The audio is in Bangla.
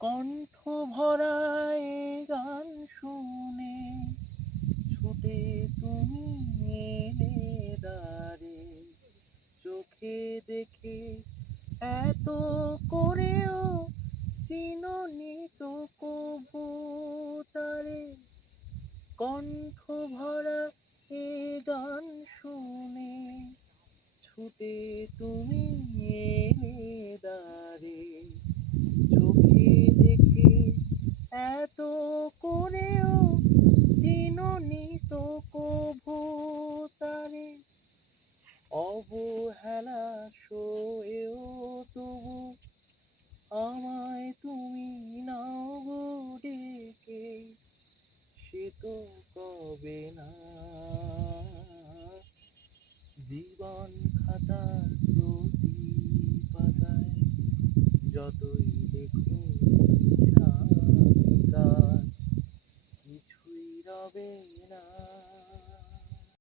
কণ্ঠ ভরা এ গান শুনে ছুটে তুমি এলে দ্বারে, চোখে দেখে এত করেও চিনোনি তো কভু তারে। কণ্ঠ ভরা এ গান শুনে ছুটে তুমি এলে দ্বারে, চোখে দেখে এত করেও চিনোনি তো কভু তারে। অবহেলা সয়েও তবু আমায় তুমি নাও গো ডেকে, সে তো কবে না। জীবন খাতার প্রতি পাতায় যতই লেখো হিসাব নিকাশ, কিছুই রবে না।